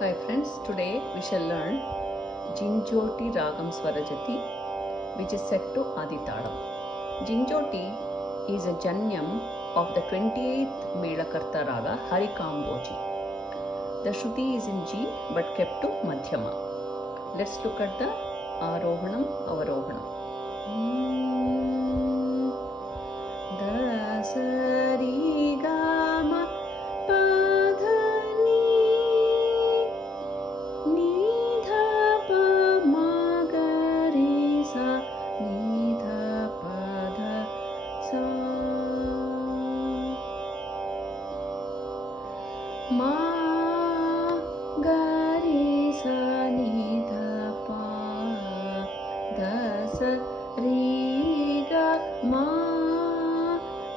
Hi friends, today we shall learn Jinjoti Ragam Swarajati, which is set to Aditalam. Jinjoti is a Janyam of the 28th Melakarta Raga Harikamboji. The Shruti is in G but kept to Madhyama. Let's look at the Arohanam, Avarohanam. Ma gari sa ni dha pa dha sa ri ga ma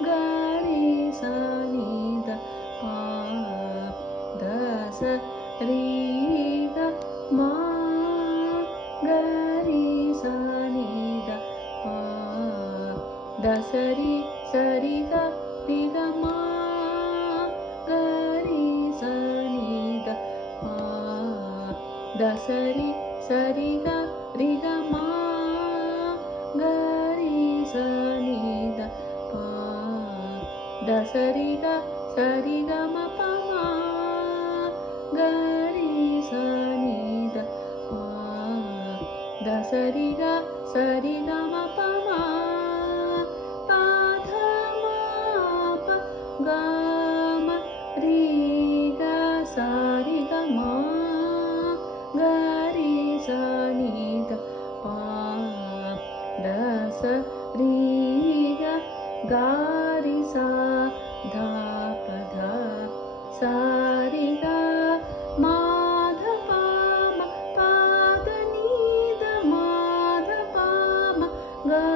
gari sa ni dha pa dha sa ri ga ma gari sa ni dha pa dha sa ri ga ma dasari sariga riga ma gari sanida pa dasariga sariga ma pa ma gari sanida pa dasariga sariga ma pa ma pa dha ma pa ga ma riga sariga ma gari sa ni da pa da sa ri ga gari sa dha pa dha sa ri ga ma dha pa ma pa da ni da ma dha pa ma ga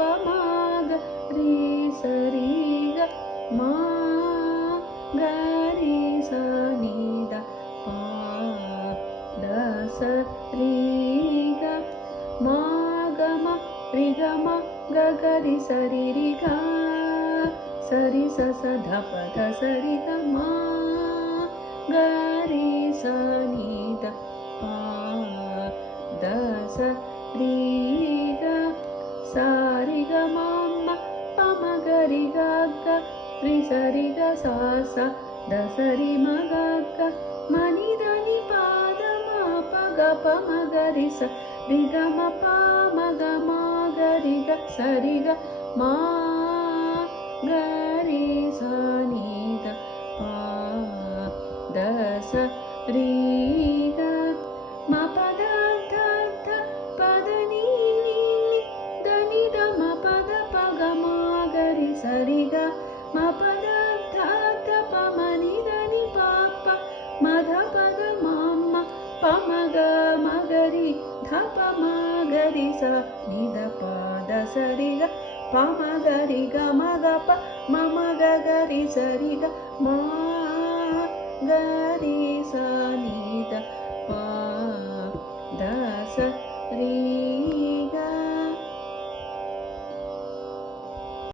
pa ma ga ri sa ri ga ma gari sa ni da pa da sa ri ga ma ga ma ri ga ma ga ga ri sa ri ri ga sa ri sa sa dha pa dha sa ri ga ma ga ri sa ni da pa da sa ri ga sa ri ga ma ma pa ma ga ri ga ga ri sa ri ga sa sa da sa ri ma ga ga ma ni da ni pa da ma pa ga pa ma ga ri sa ri ga ma pa ma ga ri ga sa ri ga ma ga ri sa ni da pa da sa ri ga ma pa da dha dha pa da ni da ni da ma pa da pa ga ma ga ri sa ri ga ma pa da dha dha pa ma ni da ni pa pa ma dha pa da ma ma pa ma ga ri dha pa ma ga ri sa ni da pa da sa ri ga pa ma ga ri ga ma ga pa ma ga ri sa ri ga ma ga ri sa